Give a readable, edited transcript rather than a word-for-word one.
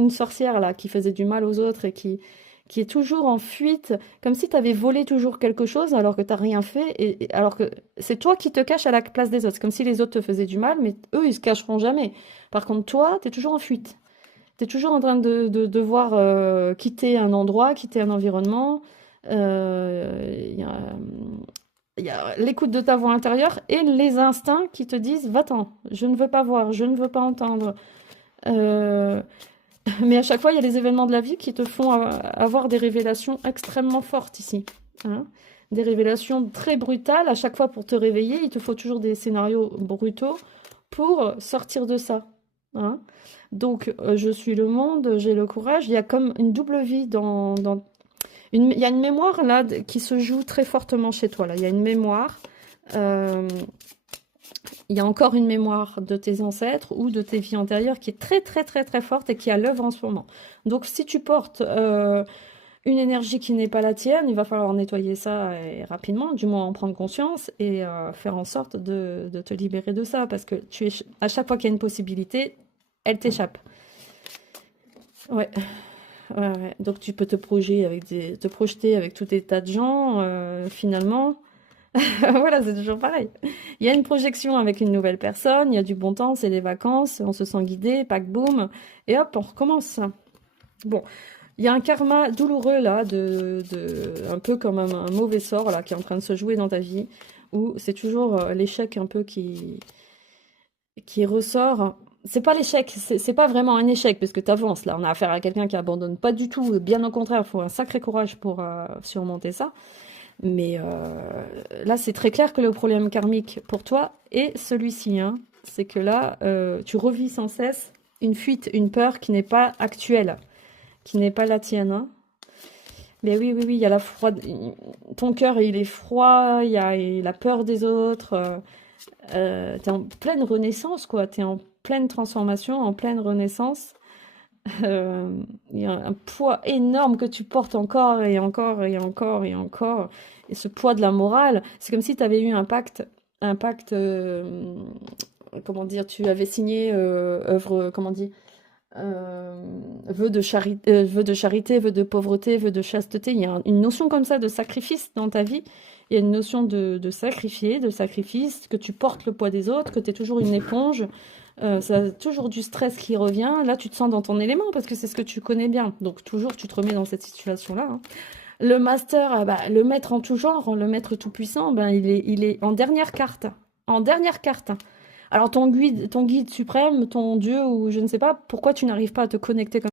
une sorcière là qui faisait du mal aux autres et qui est toujours en fuite, comme si tu avais volé toujours quelque chose alors que tu n'as rien fait, alors que c'est toi qui te caches à la place des autres. C'est comme si les autres te faisaient du mal, mais eux, ils se cacheront jamais. Par contre, toi, tu es toujours en fuite. Tu es toujours en train de devoir quitter un endroit, quitter un environnement. Il y a l'écoute de ta voix intérieure et les instincts qui te disent va-t'en, je ne veux pas voir, je ne veux pas entendre. Euh, mais à chaque fois, il y a les événements de la vie qui te font avoir des révélations extrêmement fortes ici, hein. Des révélations très brutales. À chaque fois, pour te réveiller, il te faut toujours des scénarios brutaux pour sortir de ça, hein. Donc, je suis le monde, j'ai le courage. Il y a comme une double vie il y a une mémoire là qui se joue très fortement chez toi. Là, il y a une mémoire. euh, il y a encore une mémoire de tes ancêtres ou de tes vies antérieures qui est très très très très forte et qui est à l'œuvre en ce moment. Donc si tu portes une énergie qui n'est pas la tienne, il va falloir nettoyer ça rapidement, du moins en prendre conscience et faire en sorte de te libérer de ça parce que à chaque fois qu'il y a une possibilité, elle t'échappe. Ouais. Ouais, ouais. Donc tu peux te projeter avec tout des tas de gens, finalement. Voilà, c'est toujours pareil. Il y a une projection avec une nouvelle personne, il y a du bon temps, c'est les vacances, on se sent guidé, pack boum, et hop, on recommence. Bon, il y a un karma douloureux là, un peu comme un mauvais sort là, qui est en train de se jouer dans ta vie, où c'est toujours l'échec un peu qui ressort. C'est pas l'échec, c'est pas vraiment un échec, parce que tu avances là, on a affaire à quelqu'un qui abandonne pas du tout, bien au contraire, il faut un sacré courage pour surmonter ça. Mais là, c'est très clair que le problème karmique pour toi est celui-ci, hein. C'est que là, tu revis sans cesse une fuite, une peur qui n'est pas actuelle, qui n'est pas la tienne, hein. Mais oui, oui, oui, il y a la froide. Ton cœur, il est froid, il y a la peur des autres. T'es en pleine renaissance, quoi. T'es en pleine transformation, en pleine renaissance. Il y a un poids énorme que tu portes encore et encore et encore et encore. Et ce poids de la morale, c'est comme si tu avais eu un pacte, comment dire, tu avais signé œuvre, comment dire, euh, vœu de charité, vœu de pauvreté, vœu de chasteté. Il y a une notion comme ça de sacrifice dans ta vie. Il y a une notion de sacrifier, de sacrifice, que tu portes le poids des autres, que tu es toujours une éponge. Ça toujours du stress qui revient. Là, tu te sens dans ton élément parce que c'est ce que tu connais bien. Donc, toujours, tu te remets dans cette situation-là, hein. Le master, le maître en tout genre, le maître tout puissant, ben, il est en dernière carte. En dernière carte. Alors, ton guide suprême, ton Dieu, ou je ne sais pas, pourquoi tu n'arrives pas à te connecter comme